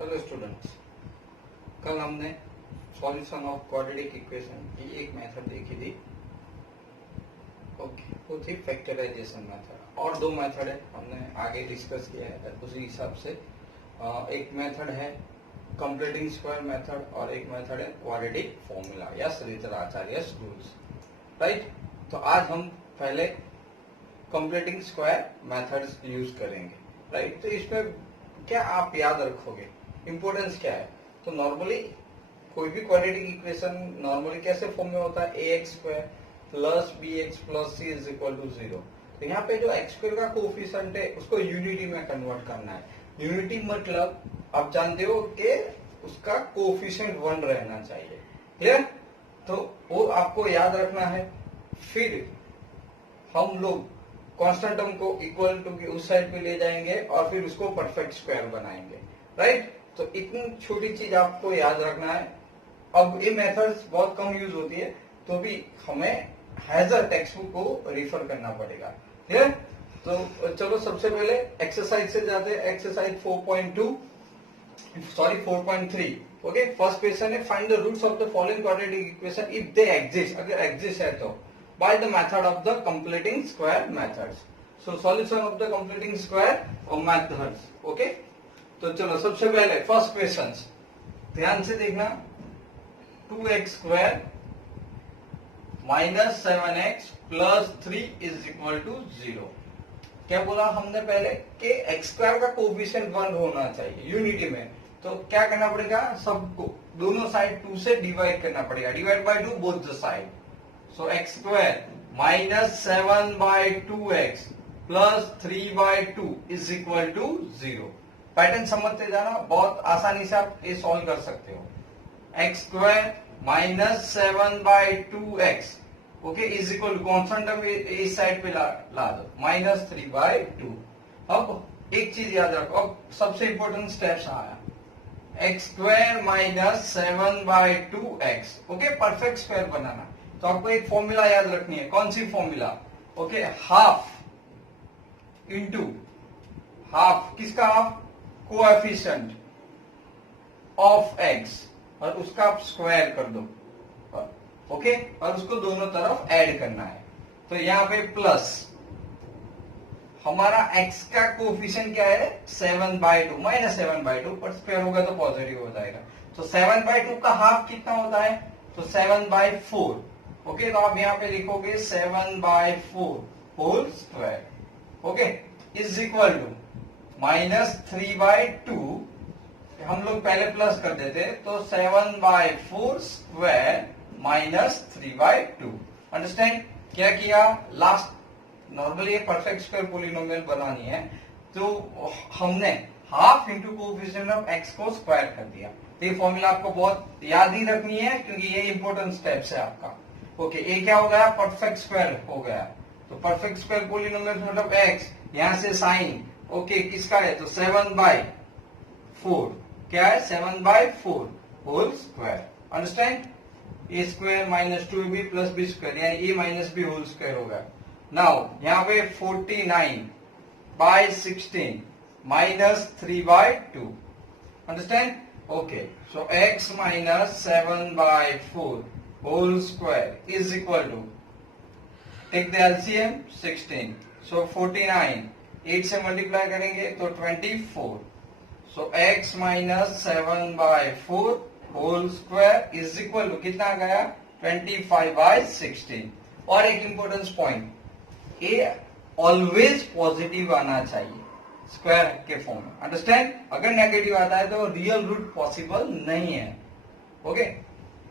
Hello students, कल हमने solution of quadratic equation की एक मेथड देखी थी। ओके, वो थी फैक्टराइजेशन मेथड। और दो मेथड है हमने आगे डिस्कस किया है उसी हिसाब से। एक मेथड है कंप्लीटिंग स्क्वायर मेथड और एक मेथड है क्वाड्रेटिक फॉर्मूला या श्रीधराचार्य रूल्स। राइट, तो आज हम पहले कंप्लीटिंग स्क्वायर मेथड्स यूज करेंगे। राइट, तो इसमें क्या आप याद रखोगे, इम्पोर्टेंस क्या है? तो नॉर्मली कोई भी क्वाड्रेटिक इक्वेशन नॉर्मली कैसे फॉर्म में होता है? ax square plus bx plus c is equal to 0। तो यहाँ पे जो एक्स स्क्वायर का कोफिशिएंट है उसको यूनिटी में कन्वर्ट करना है। यूनिटी मतलब आप जानते हो कि उसका कोफिशिएंट 1 रहना चाहिए। क्लियर? तो वो आपको याद रखना है। फिर हम लोग कांस्टेंट टर्म को इक्वल टू की उस साइड पे ले जाएंगे और फिर उसको परफेक्ट स्क्वायर बनाएंगे। राइट, तो इतनी छोटी चीज आपको याद रखना है। अब ये मेथड्स बहुत कम यूज होती है, तो भी हमें हैजर टेक्स्ट बुक को रिफर करना पड़ेगा। क्लियर? तो चलो सबसे पहले एक्सरसाइज से जाते हैं। एक्सरसाइज 4.3। ओके, फर्स्ट क्वेश्चन है find the roots of the following quadratic equation if they exist. अगर एग्जिस्ट है तो by the method of the completing square methods. So solution of the completing square or methods. Okay, तो चलो सबसे पहले first question ध्यान से देखना। 2x square minus 7x plus 3 is equal to 0। क्या बोला हमने पहले कि एक्स स्क्वायर का कोफिशिएंट 1 होना चाहिए यूनिटी में। तो क्या करना पड़ेगा? सबको दोनों साइड 2 से डिवाइड करना पड़ेगा। Divide by 2 both the side. So x square minus 7 by 2x plus 3 by 2 is equal to 0। Pattern समझते जाना, बहुत आसानी से आप ये सॉल्व कर सकते हो। x square minus 7 by 2x okay is equal to constant term इस साइड पे ला दो माइनस 3 by 2। अब एक चीज याद रखो, अब सबसे इंपॉर्टेंट स्टेप्स आया। x square minus 7 by 2x okay perfect square बनाना। तो आपको एक फॉर्मूला याद रखनी है। कौन सी formula? Okay, half into half, किसका हाफ? कोएफिशिएंट ऑफ एक्स, और उसका आप स्क्वायर कर दो। ओके, और उसको दोनों तरफ ऐड करना है। तो यहाँ पे प्लस हमारा x का कोएफिशिएंट क्या है? 7/2 माइनस 7/2, पर स्क्वायर होगा तो पॉजिटिव हो जाएगा। तो 7/2 का हाफ कितना होता है? तो 7/4। ओके, तो आप यहाँ पे लिखोगे 7/4 whole square. Okay, is equal to minus 3/2। हम लोग पहले प्लस कर देते, तो 7/4 स्क्वायर माइनस 3/2। अंडरस्टैंड? क्या किया? लास्ट नॉर्मली एक परफेक्ट स्क्वायर पॉलिनोमियल बनानी है, तो हमने half into coefficient of x को स्क्वायर कर दिया। ये फॉर्मूला आपको बहुत याद ही रखनी है क्योंकि ये इंपॉर्टेंट स्टेप्स है आपका। ओके, ये क्या हो गया? परफेक्ट स्क्वायर हो गया। तो परफेक्ट स्क्वायर पॉलिनोमियल मतलब एक्स, यहां से साइन ओके किसका है? तो 7/4 क्या है? 7/4 whole square. Understand? A square minus 2b plus b square यानी a minus b whole square होगा। नाउ यहाँ पे 49/16 minus 3/2। Understand? Okay, so x minus 7/4 whole square is equal to, take the LCM 16, so 49, 8 से multiply करेंगे तो 24, so x minus 7/4 whole square is equal to कितना गया? 25/16। और एक इंपॉर्टेंस पॉइंट, ये ऑलवेज पॉजिटिव आना चाहिए स्क्वायर के फॉर्म में। अंडरस्टैंड? अगर नेगेटिव आता है तो रियल रूट पॉसिबल नहीं है। ओके,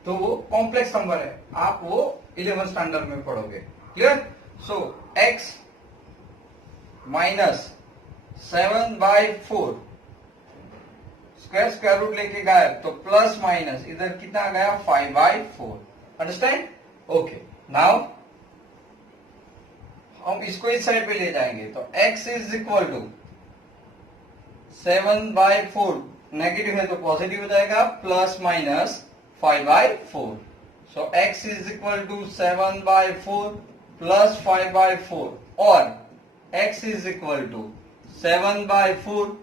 तो वो कॉम्प्लेक्स नंबर है, आप वो 11th स्टैंडर्ड में पढ़ोगे। Clear? So x minus 7/4 square square root लेके गया तो प्लस माइनस इधर कितना गया? 5/4। अंडरस्टैंड? ओके, नाउ हम इसको इस साइड पे ले जाएंगे तो x is equal to 7/4 negative है तो पॉजिटिव हो जाएगा, plus minus 5/4। So x is equal to 7/4 plus 5/4 और x is equal to 7/4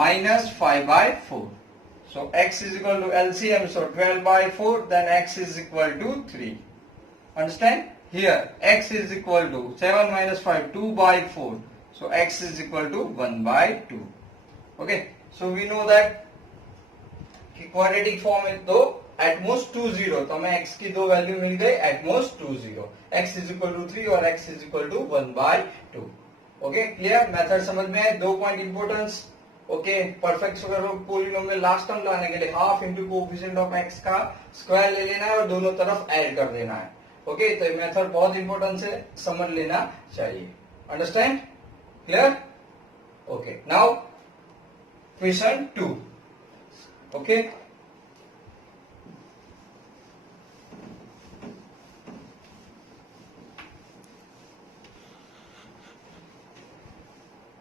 minus 5/4। So x is equal to LCM, so 12 by 4, then x is equal to 3. Understand? Here x is equal to 7 minus 5, 2 by 4. So x is equal to 1 by 2. Okay, so we know that quadratic form है तो at most 2 0, तो हमें x की दो value मिल गई at most 2 0, x is equal to 3 और x is equal to 1 by 2. Okay, clear? Method समझ में है? 2 point importance. Okay, perfect square of polynomial last term लाने के लिए half into coefficient of x का स्क्वायर ले लेना है और दोनों तरफ ऐड कर देना है. ओके, तो ये मेथड बहुत इंपॉर्टेंट है, समझ लेना चाहिए. Understand? Clear? Okay, now question 2. Okay,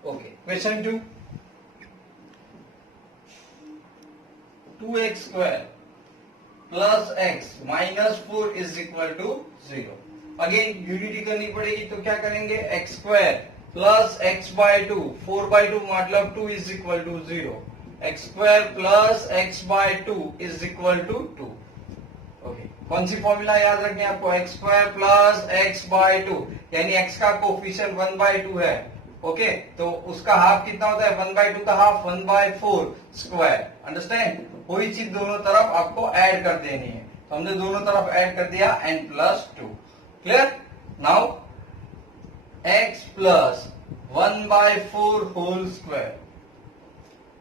okay, question 2. 2x square plus x minus 4 is equal to 0. Again unity करनी पड़ेगी, तो क्या करेंगे? x square plus x by 2, 4 by 2 मतलब 2 is equal to 0. x square plus x by 2 is equal to 2. Okay, कौन सी formula याद रखनी है आपको? x square plus x by 2, यानी x का कोफिशिएंट 1 बाय 2 है. ओके, तो उसका हाफ कितना होता है? 1 बाय 2 का हाफ 1 बाय 4 स्क्वायर. अंडरस्टैंड? वही चीज दोनों तरफ आपको ऐड कर देनी है, तो हमने दोनों तरफ ऐड कर दिया n plus 2. Clear? Now x plus 1 by 4 whole square,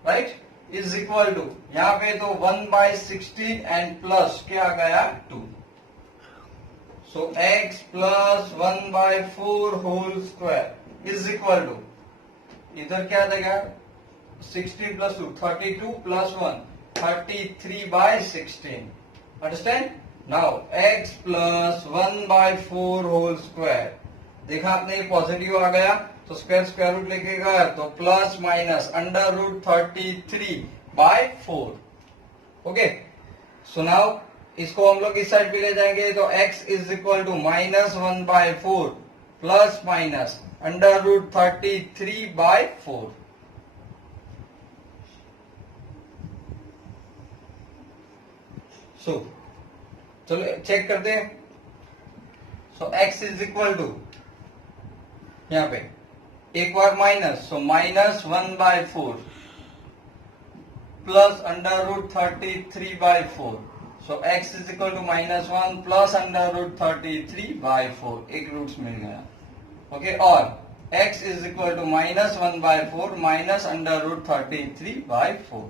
right, is equal to, यहाँ पे तो 1 बाय 16 एंड प्लस क्या आ गया? 2. So x plus 1 by 4 whole square is equal to, इधर क्या देगा? 16 plus 2, 32 plus 1, 33 by 16. Understand? Now x plus 1 by 4 whole square. देखा आपने, पॉजिटिव आ गया तो स्क्वायर रूट लेके गया तो plus minus under root 33 by 4. Okay, so now इसको हम लोग इस साइड पे ले जाएंगे तो x is equal to minus 1 by 4 plus minus under root 33 by 4. So चलो चेक करते हैं. So x is equal to, यहां पे एक बार minus, so minus 1 by 4 plus under root 33 by 4. So x is equal to minus 1 plus under root 33 by 4. एक roots मिल गया. ओके, और x is equal to minus 1 by 4 minus under root 33 by 4.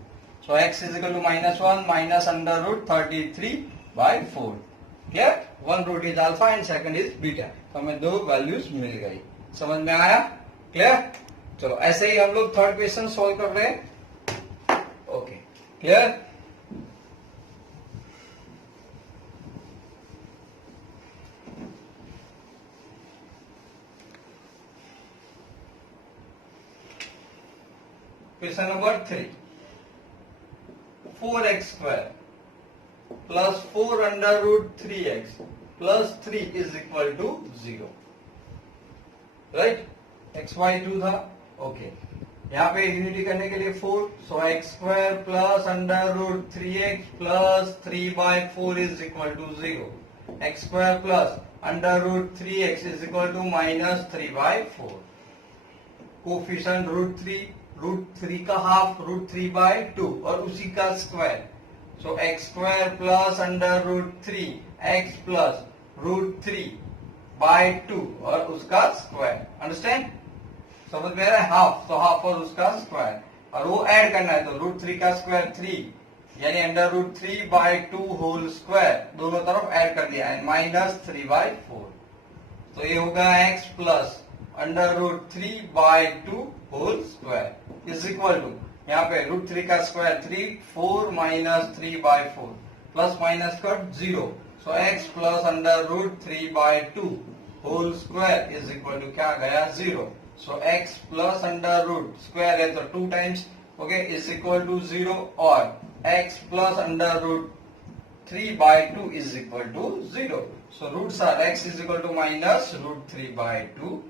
So x is equal to minus 1 minus under root 33 by 4. Clear? One root is alpha and second is beta. तो हमें दो values मिल गई. समझ में आया? Clear? चलो ऐसे ही हम लोग थर्ड क्वेश्चन सॉल्व कर रहे हैं. Okay, clear? Question number 3. 4x square plus 4 under root 3x plus 3 is equal to 0. Right, x by 2 था. ओके, यहाँ पे यूनिटी करने के लिए 4, so x square plus under root 3x plus 3 by 4 is equal to 0. x square plus under root 3x is equal to minus 3 by 4. Coefficient root 3 का half root 3 by 2 और उसी का square. So x square plus under root 3 x plus root 3 by 2 और उसका square. Understand? समझ में आ रहा है? हाफ, तो हाफ और उसका स्क्वायर, और वो ऐड करना है तो रूट 3 का स्क्वायर 3 यानी under root 3 by 2 whole square दोनों तरफ ऐड कर दिया है माइनस 3 बाय 4. तो ये होगा x plus under root 3 by 2 whole square is equal to, यहाँ पे रूट 3 का square 3, 4 minus 3 by 4 plus minus cut 0. So x plus under root 3 by 2 whole square is equal to क्या गया? 0. So x plus under root square है तो 2 times, okay, is equal to 0 और x plus under root 3 by 2 is equal to 0. So roots are x is equal to minus root 3 by 2.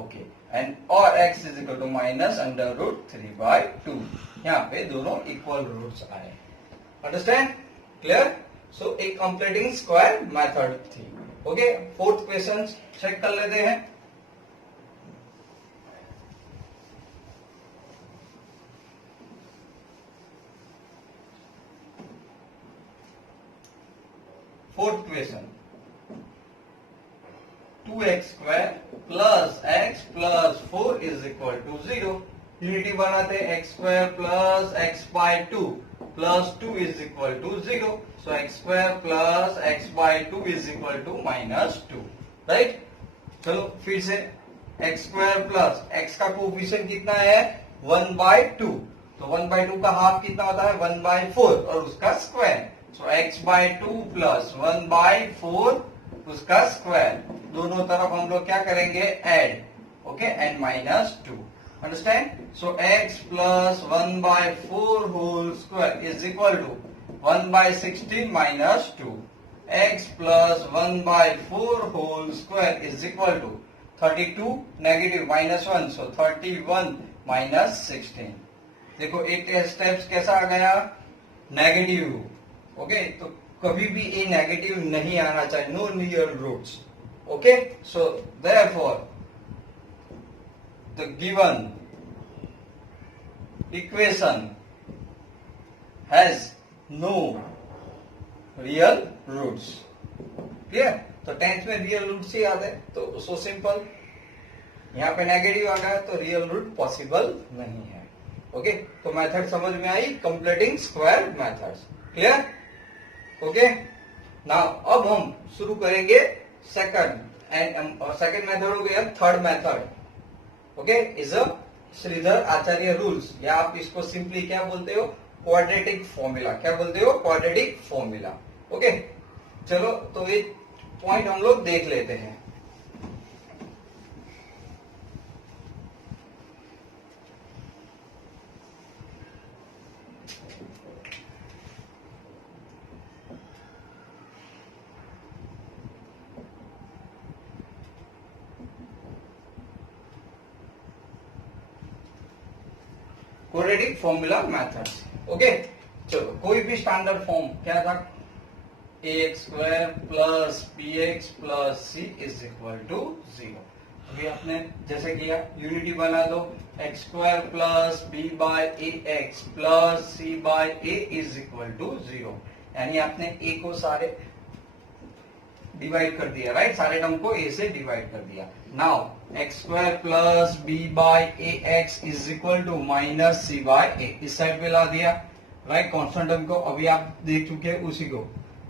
Okay. And or x is equal to minus under root 3 by 2. यहाँ पे दोनों equal roots आए. Understand, clear. So एक completing square method थी। Okay, fourth question check कर लेते हैं। Fourth question, 2x² plus x plus 4 is equal to 0। Unity बनाते x² plus x by 2 plus 2 is equal to 0। So x² plus x by 2 is equal to -2, right. चलो फिर से x² plus x का coefficient कितना है 1/2, तो 1/2 का half कितना होता है 1/4 और उसका square. So x by 2 plus 1/4 उसका स्क्वायर, दोनों तरफ हम लोग क्या करेंगे add, okay, and -2, understand. So x plus 1/4 whole square is equal to 1/16 -2, x plus 1/4 whole square is equal to 32 negative -1, so 31 -16। देखो एक स्टेप्स कैसा आ गया, नेगेटिव। ओके, तो कभी भी ए नेगेटिव नहीं आना चाहिए, no real roots. Okay, so therefore the given equation has no real roots. Clear, तो 10th में रियल रूट्स ही आते हैं, तो सो सिंपल। यहां पे नेगेटिव आ गया तो रियल रूट पॉसिबल नहीं है। ओके, तो मेथड समझ में आई, completing square methods. Clear, okay. Now अब हम शुरू करेंगे सेकंड एंड सेकंड मेथड हो गया third method. Okay, is a Shridhar Acharya rules, या आप इसको सिंपली क्या बोलते हो, क्वाड्रेटिक फॉर्मूला। क्या बोलते हो, क्वाड्रेटिक फॉर्मूला। ओके, चलो तो एक पॉइंट हम लोग देख लेते हैं। Quadratic formula methods. ओके, चलो कोई भी स्टैंडर्ड फॉर्म क्या था, ax² plus bx plus c is equal to 0। अभी आपने जैसे किया, यूनिटी बना दो, x² plus b by ax plus c by a is equal to 0। यानी आपने a को सारे डिवाइड कर दिया, राइट, सारे टर्म को a से डिवाइड कर दिया। Now x² plus b by ax is equal to minus c by a, इस साइड पे ला दिया, राइट, कांस्टेंट टर्म को अभी आप देख चुके हैं उसी को।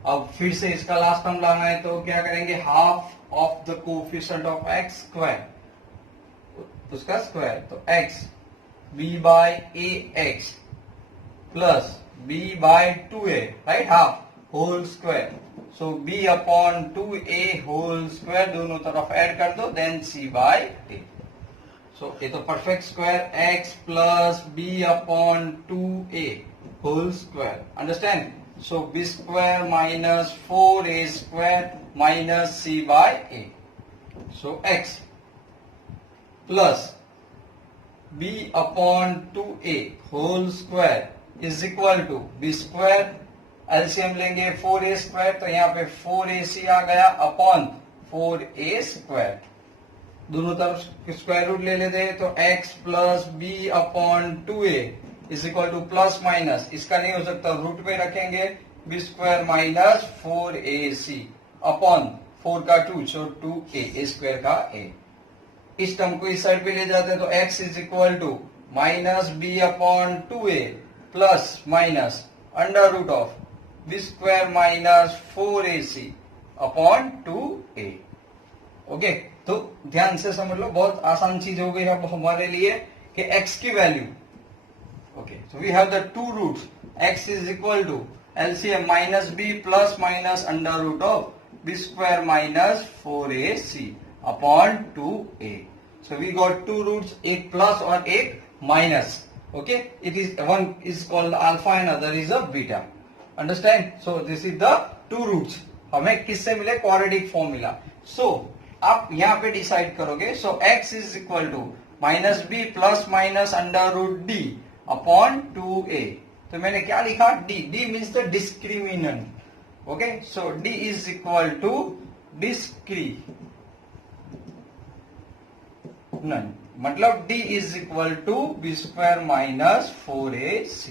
अब फिर से इसका लास्ट टर्म लाना है तो क्या करेंगे, half of the coefficient of x², उसका स्क्वायर, तो x b by ax plus b by 2a, right, half whole square. So b upon 2a whole square, दोनों तरफ ऐड कर दो, then c by a। So ये तो perfect square, x plus b upon 2a whole square, understand. So b square minus 4a square minus c by a। So x plus b upon 2a whole square is equal to b square, LCM लेंगे 4a square, तो यहाँ पे 4ac आ गया upon 4a square, दोनों तरफ square root ले लेते हैं, तो x plus b upon 2a is equal to plus minus, इसका नहीं हो सकता, रूट पे रखेंगे, b square minus 4ac upon 4 का 2, सो 2a स्क्वायर का a। इस टर्म को इस साइड पे ले जाते हैं तो x is equal to minus b upon 2a plus minus under root of b square minus 4ac upon 2a। Okay, तो ध्यान से समझ लो, बहुत आसान चीज हो गई अब हमारे लिए कि x की value. Okay, so we have the two roots, x is equal to LCM minus b plus minus under root of b square minus 4ac upon 2a। So we got two roots, एक plus और एक minus. Okay, it is one is called alpha and other is a beta, understand. So this is the two roots, हमें किससे मिले, quadratic formula. सो आप यहाँ पे decide करोगे, so x is equal to minus b plus minus under root d upon 2a, तो मैंने क्या लिखा, D, D means the discriminant. Okay, so D is equal to discriminant, मतलब D is equal to b square minus 4ac.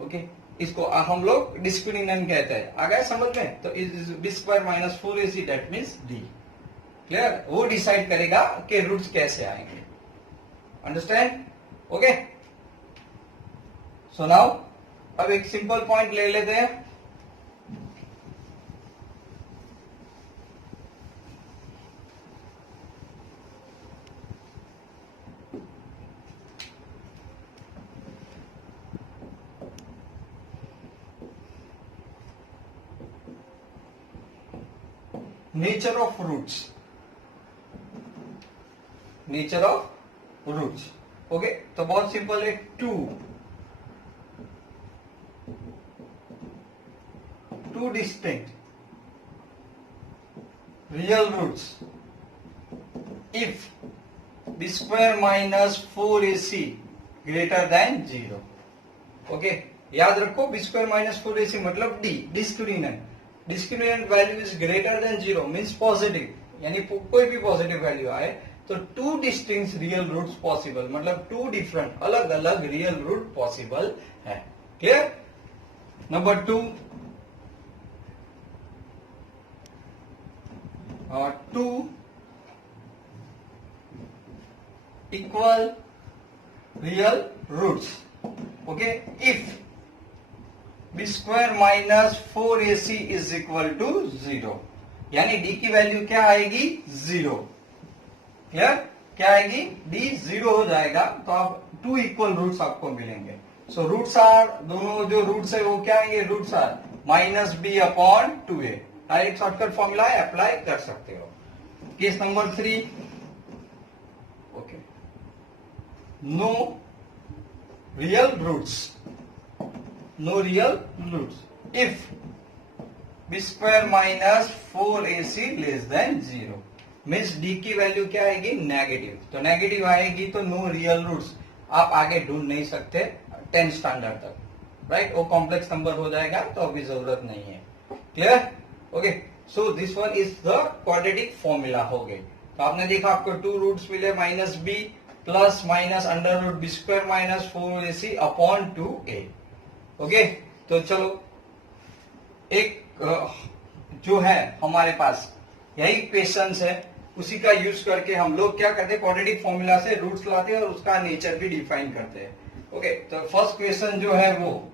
Okay, इसको हम लोग discriminant कहते हैं. आ गया समझ में? तो b square minus 4ac that means D. Clear? वो डिसाइड करेगा कि रूट्स कैसे आएंगे. अंडरस्टैंड? ओके, सो नाउ अब एक सिंपल पॉइंट ले लेते हैं. Nature of roots, nature of roots. Okay, तो बहुत सिंपल है. Two distinct real roots if b square minus 4ac greater than 0. Okay, याद रखो बी स्क्वायर माइनस 4ac मतलब D, discriminant. Discriminant value is greater than 0 means positive, यानी कोई भी positive value आए तो two distinct real roots possible, मतलब two different अलग अलग रियल रूट पॉसिबल है. Clear? Number 2, two equal real roots. Okay, if b square minus 4ac is equal to 0, यानी डी की वैल्यू क्या आएगी, 0. क्लियर? क्या आएगी, डी 0 हो जाएगा. तो आप टू इक्वल रूट्स आपको मिलेंगे. सो रूट्स आर, दोनों जो रूट्स है वो क्या आएंगे, roots are minus b upon 2a. Direct shortcut formula apply कर सकते हो. Case number 3. Okay, no real roots, no real roots if b square minus 4ac less than 0. Means D की वैल्यू क्या आएगी, नेगेटिव. तो नेगेटिव आएगी तो no real roots आप आगे ढूंढ नहीं सकते 10th स्टैंडर्ड तक. राइट? वो कॉम्प्लेक्स नंबर हो जाएगा तो अभी जरूरत नहीं है. Clear? Okay, so this one is the quadratic formula हो गई. तो आपने देखा आपको टू रूट्स मिले, minus b plus minus under root b square minus 4ac upon 2a. Okay, तो चलो एक जो है हमारे पास यही क्वेश्चंस है, उसी का यूज करके हम लोग क्या करते हैं, क्वाड्रेटिक फॉर्मूला से रूट्स लाते हैं और उसका नेचर भी डिफाइन करते हैं. ओके, तो फर्स्ट क्वेश्चन जो है वो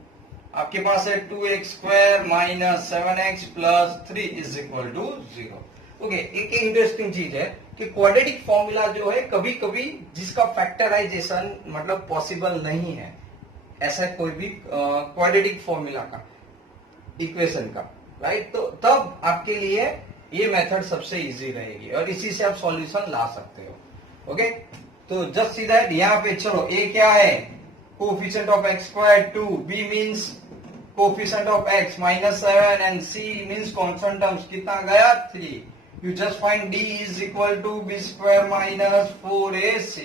आपके पास है 2x square minus 7x plus 3 is equal to 0. Okay, एक इंटरेस्टिंग चीज है कि क्वाड्रेटिक फॉर्मूला जो है कभी कभी जिसका फैक्टराइजेशन मतलब पॉसिबल नहीं है, ऐसा कोई भी क्वाड्रेटिक फॉर्मूला का, इक्वेशन का, राइट? तो तब आपके लिए ये मेथड सबसे इजी रहेगी और इसी से आप सॉल्यूशन ला सकते हो. ओके, तो जस्ट सी दैट यहाँ पे चलो ए क्या है, coefficient of x square 2, b means coefficient of x minus 7 and c means constant terms कितना गया 3. You just find d is equal to b square minus 4ac.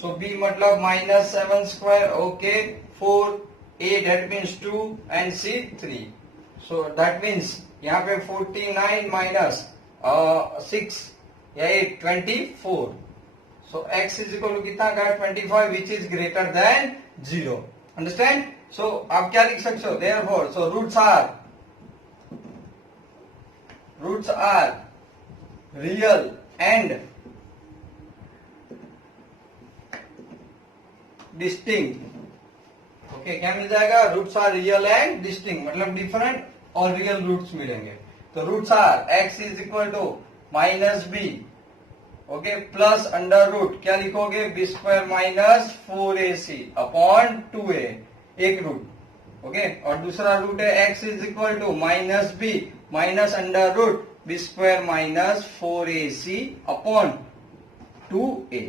So b मतलब minus 7 square, okay, 4a that means 2 and c 3. So that means यहाँ पे 49 minus 6 या 24. So x is equal to कितना गया 25 which is greater than 0. Understand? So आप क्या लिख सकते हो, therefore so roots are real and distinct. Okay, क्या मिल जाएगा, roots are real and distinct मतलब डिफरेंट और रियल रूट्स मिलेंगे. तो roots are x is equal to minus b, okay, plus under root क्या लिखोगे, B square minus 4ac upon 2a, एक रूट. ओके, और दूसरा रूट है x is equal to minus b minus under root b square minus 4ac upon 2a.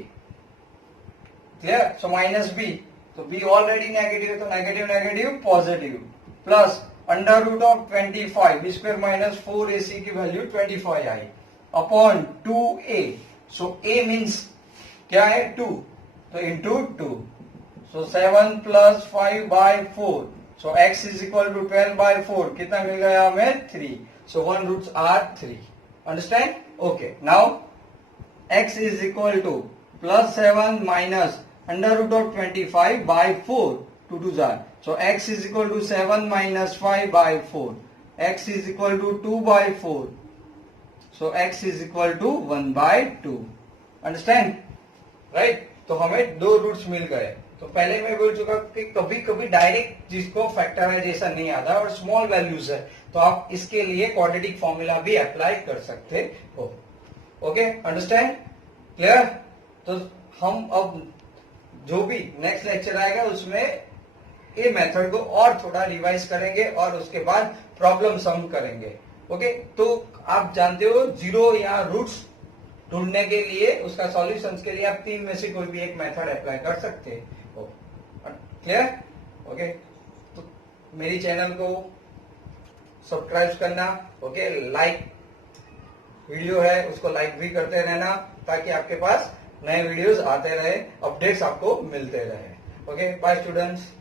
Clear? So minus b, तो b already negative है तो negative negative positive, plus under root of 25 b square minus 4ac की value 25 आई upon 2a. सो a means क्या है 2, तो into 2. So 7 plus 5 by 4, so x is equal to 12 by 4, कितना मिल गया हमें 3, so 1 roots are 3, understand? Okay, now x is equal to plus 7 minus under root of 25 by 4, 2 2 जार, so x is equal to 7 minus 5 by 4, x is equal to 2 by 4, so x is equal to 1 by 2, understand? right? तो हमें दो roots मिल गए। तो पहले मैं बोल चुका कि कभी कभी डायरेक्ट जिसको फैक्टराइजेशन नहीं आता और स्मॉल वैल्यूज है तो आप इसके लिए क्वाड्रेटिक फॉर्मूला भी अप्लाई कर सकते हो। Okay, understand? क्लियर? तो हम अब जो भी नेक्स्ट लेक्चर आएगा उसमें ये मेथड को और थोड़ा रिवाइज करेंगे और उसके बाद प्रॉब्लम सम करेंगे। ओके, तो आप जानते हो जीरो या रूट्स ढूंढने के लिए उसका सॉल्यूशंस के लिए आप तीन में से कोई भी एक मेथड अप्लाई कर सकते हो। क्लियर? ओके, तो मेरी चैनल को सब्सक्राइब करना, ओके, लाइक वीडियो है उसको लाइक भी करते रहना ताकि आपके पास नए वीडियोस आते रहे, अपडेट्स आपको मिलते रहे। Okay, bye students.